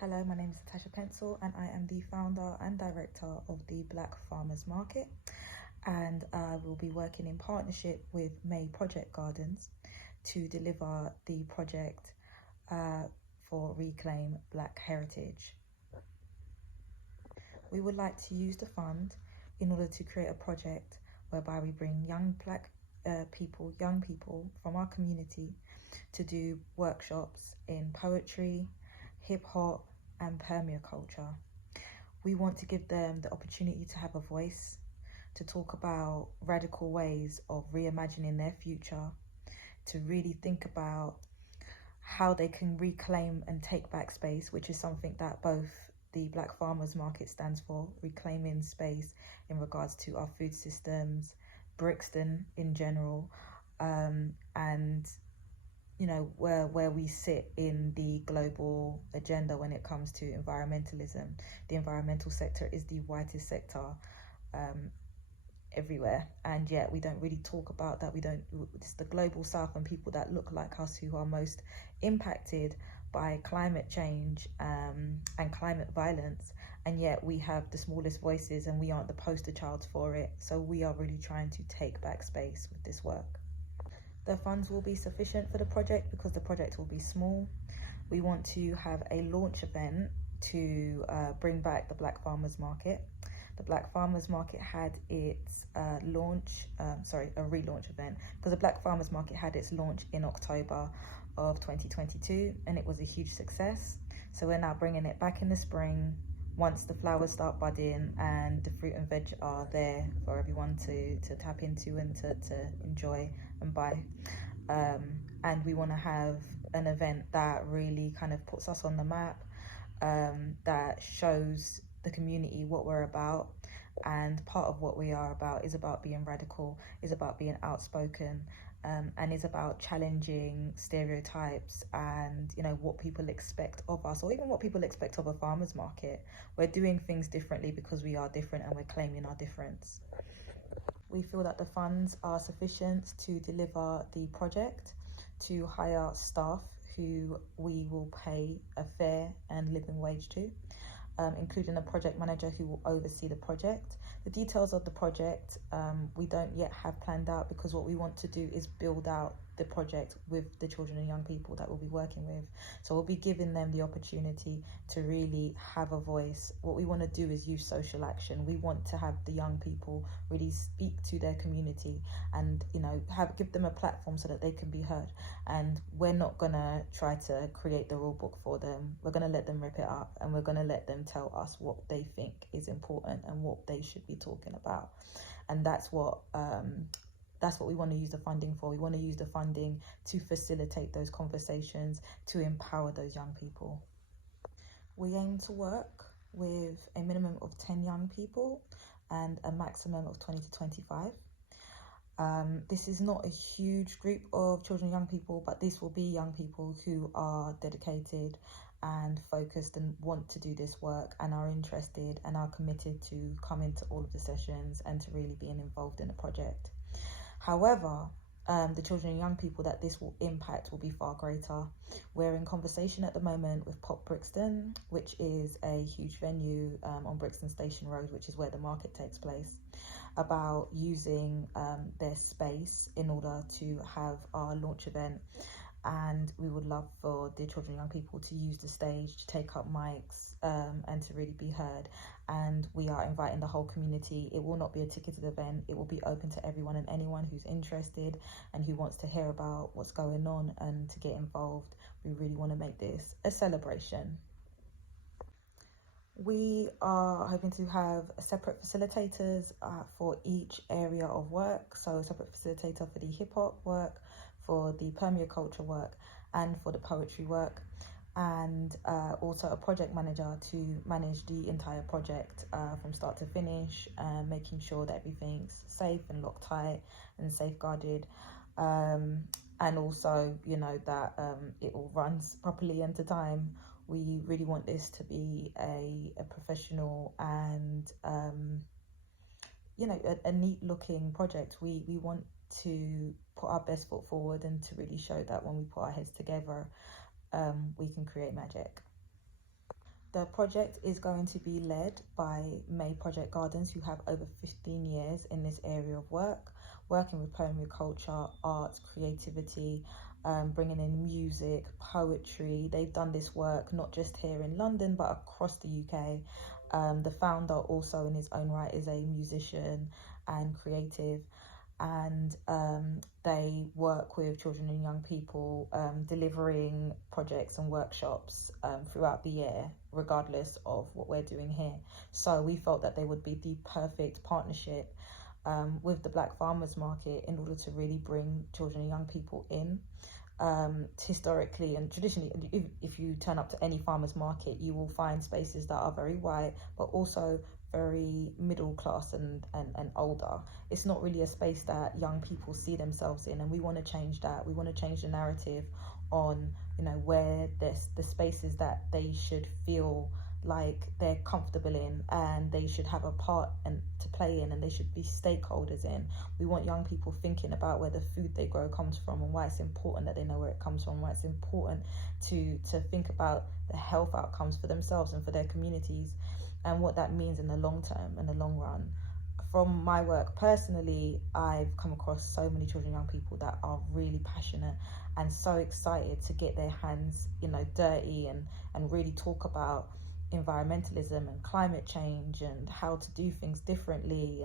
Hello, my name is Natasha Pencil and I am the founder and director of the Black Farmers Market, and I will be working in partnership with May Project Gardens to deliver the project for Reclaim Black Heritage. We would like to use the fund in order to create a project whereby we bring young people from our community to do workshops in poetry, hip hop and permaculture. We want to give them the opportunity to have a voice, to talk about radical ways of reimagining their future, to really think about how they can reclaim and take back space, which is something that both the Black Farmers Market stands for, reclaiming space in regards to our food systems, Brixton in general, and you know, where we sit in the global agenda when it comes to environmentalism. The environmental sector is the whitest sector everywhere, and yet we don't really talk about that. It's the global south and people that look like us who are most impacted by climate change and climate violence, and yet we have the smallest voices and we aren't the poster child for it. So we are really trying to take back space with this work. The funds will be sufficient for the project because the project will be small. We want to have a launch event to bring back the Black Farmers Market. The Black Farmers Market had its a relaunch event, because the Black Farmers Market had its launch in October of 2022 and it was a huge success. So we're now bringing it back in the spring once the flowers start budding and the fruit and veg are there for everyone to tap into and to enjoy and buy. And we want to have an event that really kind of puts us on the map, that shows the community what we're about. And part of what we are about is about being radical, is about being outspoken, and is about challenging stereotypes and, you know, what people expect of us, or even what people expect of a farmer's market. We're doing things differently because we are different and we're claiming our difference. We feel that the funds are sufficient to deliver the project, to hire staff who we will pay a fair and living wage to, including a project manager who will oversee the project. The details of the project we don't yet have planned out, because what we want to do is build out the project with the children and young people that we'll be working with. So we'll be giving them the opportunity to really have a voice. What we want to do is use social action. We want to have the young people really speak to their community and, you know, give them a platform so that they can be heard. And we're not gonna try to create the rule book for them. We're gonna let them rip it up, and we're gonna let them tell us what they think is important and what they should be talking about. And that's what we want to use the funding for. We want to use the funding to facilitate those conversations, to empower those young people. We aim to work with a minimum of 10 young people and a maximum of 20 to 25. This is not a huge group of children and young people, but this will be young people who are dedicated and focused and want to do this work and are interested and are committed to coming to all of the sessions and to really being involved in the project. However, the children and young people that this will impact will be far greater. We're in conversation at the moment with Pop Brixton, which is a huge venue on Brixton Station Road, which is where the market takes place, about using their space in order to have our launch event. And we would love for the children and young people to use the stage, to take up mics and to really be heard. And we are inviting the whole community. It will not be a ticketed event. It will be open to everyone and anyone who's interested and who wants to hear about what's going on and to get involved. We really want to make this a celebration. We are hoping to have separate facilitators for each area of work. So a separate facilitator for the hip hop work, for the permaculture work, and for the poetry work, and also a project manager to manage the entire project from start to finish, making sure that everything's safe and locked tight and safeguarded, and also, you know, that it all runs properly and to time. We really want this to be a professional and you know, a neat looking project. We want to put our best foot forward and to really show that when we put our heads together, we can create magic. The project is going to be led by May Project Gardens, who have over 15 years in this area of work, working with primary culture, arts, creativity, bringing in music, poetry. They've done this work not just here in London, but across the UK. The founder also in his own right is a musician and creative, and they work with children and young people, delivering projects and workshops throughout the year, regardless of what we're doing here. So we felt that they would be the perfect partnership with the Black Farmers Market in order to really bring children and young people in. Historically and traditionally, if you turn up to any farmers market, you will find spaces that are very white, but also very middle class and older. It's not really a space that young people see themselves in, and we want to change that. We want to change the narrative on, you know, where there's the spaces that they should feel like they're comfortable in, and they should have a part and to play in, and they should be stakeholders in. We want young people thinking about where the food they grow comes from, and why it's important that they know where it comes from, why it's important to think about the health outcomes for themselves and for their communities, and what that means in the long term and the long run. From my work personally, I've come across so many children and young people that are really passionate and so excited to get their hands, you know, dirty and really talk about environmentalism and climate change and how to do things differently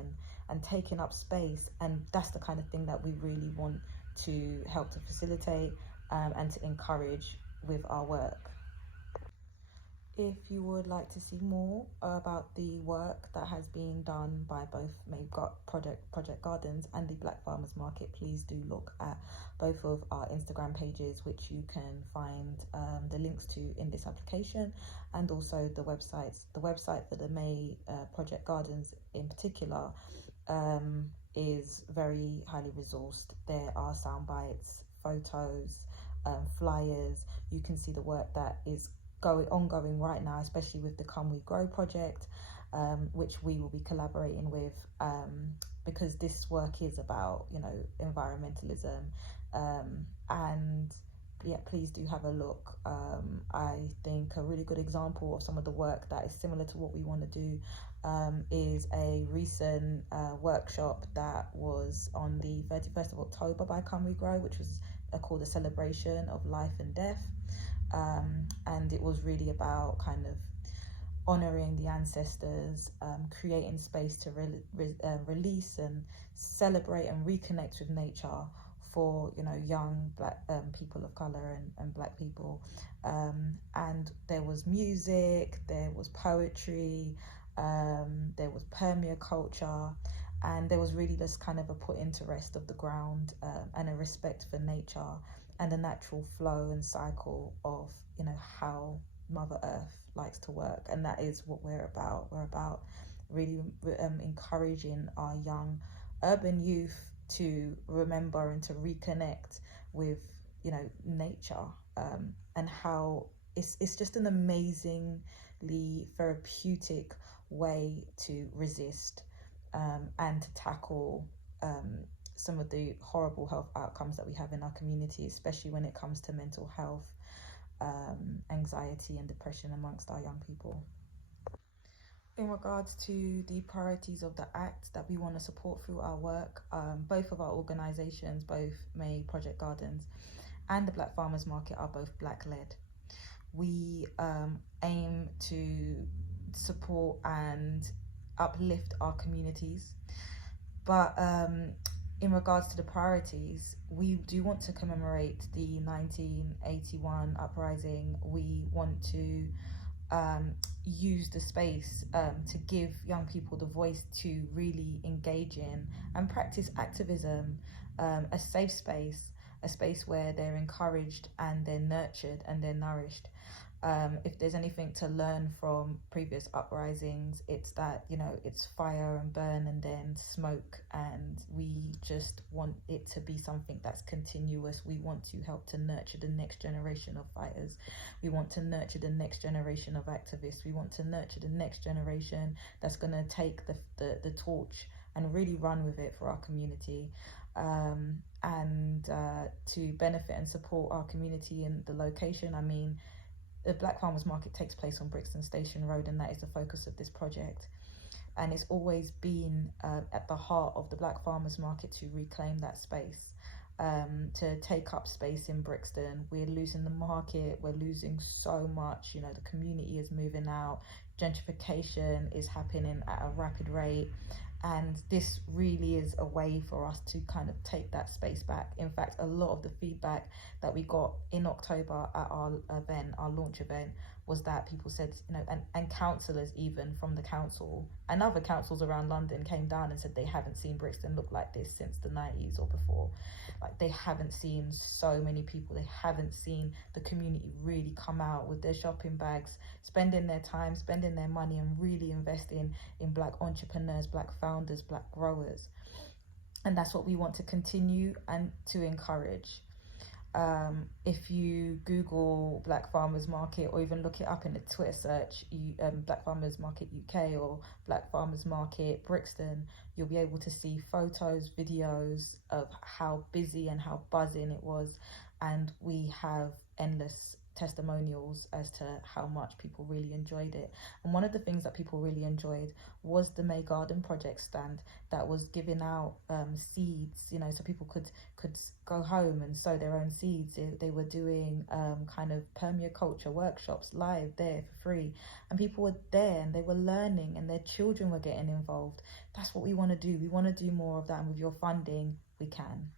and taking up space. And that's the kind of thing that we really want to help to facilitate and to encourage with our work. If you would like to see more about the work that has been done by both May Project Gardens and the Black Farmers Market, please do look at both of our Instagram pages, which you can find the links to in this application, and also the websites. The website for the May Project Gardens in particular is very highly resourced. There are sound bites, photos, flyers. You can see the work that is ongoing right now, especially with the Come We Grow project, which we will be collaborating with, because this work is about, you know, environmentalism, and yeah, please do have a look. I think a really good example of some of the work that is similar to what we want to do is a recent workshop that was on the 31st of October by Come We Grow, which was called a celebration of life and death. And it was really about kind of honouring the ancestors, creating space to release and celebrate and reconnect with nature for, you know, young Black people of colour and Black people. And there was music, there was poetry, there was permaculture, and there was really this kind of a putting to rest of the ground and a respect for nature and the natural flow and cycle of, you know, how Mother Earth likes to work. And that is what we're about. We're about really encouraging our young urban youth to remember and to reconnect with, you know, nature, and how it's just an amazingly therapeutic way to resist and to tackle some of the horrible health outcomes that we have in our community, especially when it comes to mental health, anxiety and depression amongst our young people. In regards to the priorities of the Act that we want to support through our work, both of our organisations, both May Project Gardens and the Black Farmers Market, are both Black-led. We aim to support and uplift our communities, but in regards to the priorities, we do want to commemorate the 1981 uprising. We want to use the space to give young people the voice to really engage in and practice activism, a safe space, a space where they're encouraged and they're nurtured and they're nourished. If there's anything to learn from previous uprisings, it's that, you know, it's fire and burn and then smoke, and we just want it to be something that's continuous. We want to help to nurture the next generation of fighters. We want to nurture the next generation of activists. We want to nurture the next generation that's going to take the torch and really run with it for our community, and to benefit and support our community in the location. I mean, the Black Farmers Market takes place on Brixton Station Road, and that is the focus of this project. And it's always been at the heart of the Black Farmers Market to reclaim that space, to take up space in Brixton. We're losing the market, we're losing so much, you know, the community is moving out, gentrification is happening at a rapid rate, and this really is a way for us to kind of take that space back. In fact, a lot of the feedback that we got in October at our event, our launch event, was that people said, you know, and councillors even from the council and other councils around London came down and said they haven't seen Brixton look like this since the 90s or before. Like, they haven't seen so many people, they haven't seen the community really come out with their shopping bags, spending their time, spending their money, and really investing in Black entrepreneurs, Black founders, Black growers. And that's what we want to continue and to encourage. If you Google Black Farmers Market, or even look it up in a Twitter search, Black Farmers Market UK or Black Farmers Market Brixton, you'll be able to see photos, videos of how busy and how buzzing it was. And we have endless testimonials as to how much people really enjoyed it. And one of the things that people really enjoyed was the May Garden Project stand that was giving out seeds, you know, so people could go home and sow their own seeds. They were doing kind of permaculture workshops live there for free, and people were there and they were learning, and their children were getting involved. That's what we want to do. We want to do more of that, and with your funding we can.